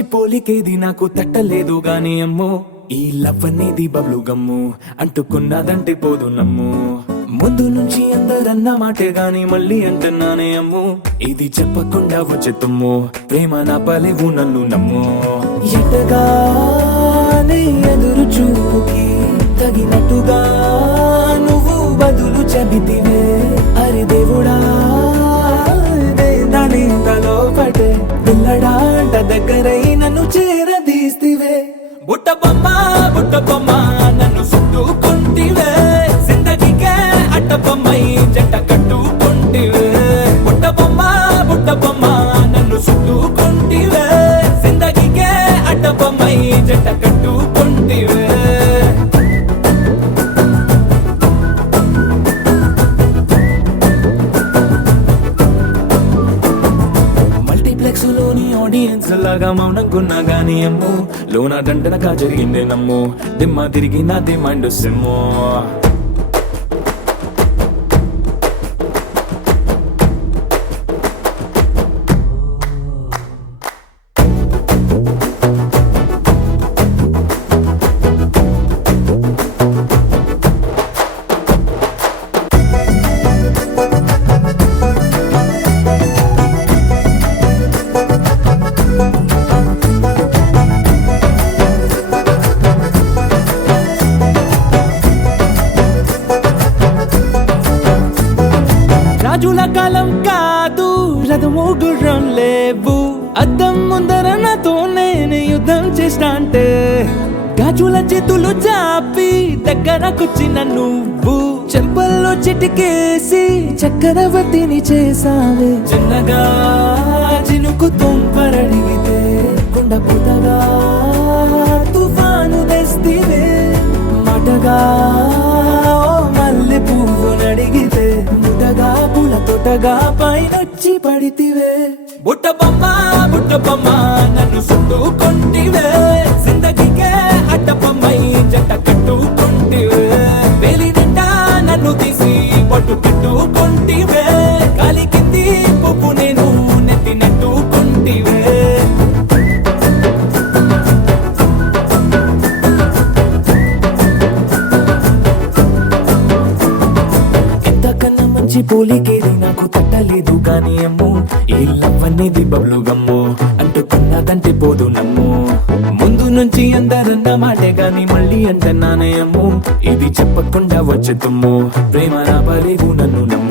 మంచి పోలికేది నాకు తట్టలేదు గాని అమ్మో ఈ లవ్ అనేది బబ్లు గమ్ము అంటుకున్నదంటే పోదు నమ్ము ముందు నుంచి అందరన్న మాటే గాని మళ్ళీ అంటున్నానే అమ్ము ఇది చెప్పకుండా వచ్చే తుమ్ము ప్రేమ నా పలేవు నన్ను నమ్ము ఎటగానే ఎదురు చూపుకి తగినట్టుగా నువ్వు బదులు చెబితివే అరే దేవుడా దాని తలో పటే పిల్లడాంట దగ్గరై నన్ను చేరదీస్తివే బుట్ట బొమ్మ నన్ను చుట్టుకుంటివే జిందగీకే అట్ట బొమ్మై జంట కట్టుకుంటివే బుట్ట బొమ్మ నన్ను చుట్టుకుంటివే జిందగీకే అట్ట బొమ్మై జంట కట్టుకుంటివే లోని ఆడియన్స్ లాగా మౌనంకున్నా గానీ అమ్ము లోన దండనగా జరిగిందే నమ్ము దిమ్మ తిరిగి నా దిమ్మండు సిమ్ము రాజుల కాలం కాదు రథము గుర్రం లేవు అద్దం ముందర నాతో నేను యుద్ధం చేస్తా అంటే గాజుల చేతులు చాపి దగ్గరకొచ్చిన నువ్వు చెంపల్లో చిటికేసి చక్రవర్తిని చేసావే చిన్నగా చినుకు తుంపరడిగితే కొండ పుటగా తుఫాను తెస్తివే మాటగా మల్లె పువ్వు నడిగితే ముటగా పూల తోటగా పైనొచ్చి పడితివే బుట్ట బొమ్మ నన్ను చుట్టుకుంటివే జిందగీకే అట్ట బొమ్మై జంట కట్టుకుంటివే వేలి నిండా నన్ను తీసి పట్టు కట్టుకుంటివే కాలి కింది పువ్వు నేను నెత్తి నెట్టుకుంటివే మంచి పోలికేది నాకు తట్టలేదు కానీ అమ్ము ఈ లవ్ అనేది బబ్లు గమ్ము అంటుకున్నదంటే పోదు నమ్ము ముందు నుంచి అందరన్న మాటే గాని మళ్ళీ అంటున్నానే అమ్ము ఇది చెప్పకుండా వచ్చే తుమ్ము ప్రేమ నా పలేవు నన్ను నమ్ము